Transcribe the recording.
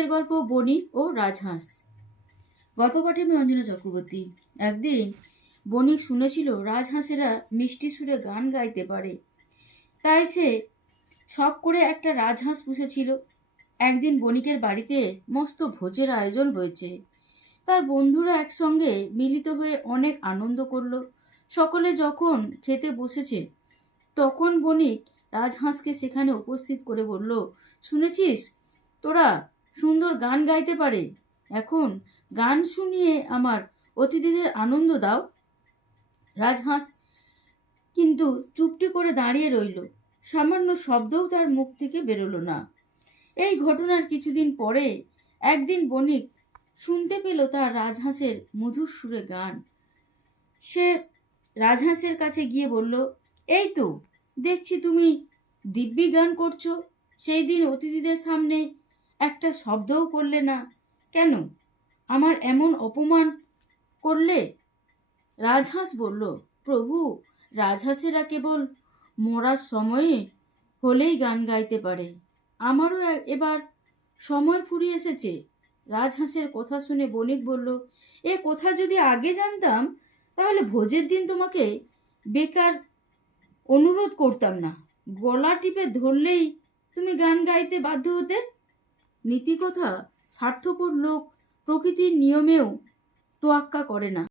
আজকের গল্প বনি ও রাজহাঁস। গল্প পাঠে আমি অঞ্জনা চক্রবর্তী। একদিন বণিক শুনেছিল রাজহাঁসেরা মিষ্টি সুরে গান গাইতে পারে। তাই সে শখ করে একটা রাজহাঁস পুষেছিল। একদিন বণিকের বাড়িতে মস্ত ভোজের আয়োজন হয়েছে। তার বন্ধুরা একসঙ্গে মিলিত হয়ে অনেক আনন্দ করল। সকলে যখন খেতে বসেছে, তখন বণিক রাজহাঁসকে সেখানে উপস্থিত করে বলল, শুনেছিস? তোরা সুন্দর গান গাইতে পারে। এখন গান শুনিয়ে আমার অতিথিদের আনন্দ দাও। রাজহাঁস কিন্তু চুপটি করে দাঁড়িয়ে রইল। সামান্য শব্দও তার মুখ থেকে বেরোলো না। এই ঘটনার কিছুদিন পরে একদিন বণিক শুনতে পেল তার রাজহাঁসের মধুর সুরে গান। সে রাজহাঁসের কাছে গিয়ে বলল, এই তো, দেখছি তুমি দিব্যি গান করছ। সেই দিন অতিথিদের সামনে একটা শব্দও করলে না। কেন? আমার এমন অপমান করলে? রাজহাঁস বলল, প্রভু, রাজহাঁসেরা কেবল মরার সময়ে হলেই গান গাইতে পারে। আমারও এবার সময় ফুরিয়ে এসেছে। রাজহাঁসের কথা শুনে বণিক বলল, এ কথা যদি আগে জানতাম, তাহলে ভোজের দিন তোমাকে বেকার অনুরোধ করতাম না। গলা টিপে ধরলেই তুমি গান গাইতে বাধ্য হতে নীতিকথা স্বার্থপর লোক প্রকৃতির নিয়মেও তোয়াক্কা করে না।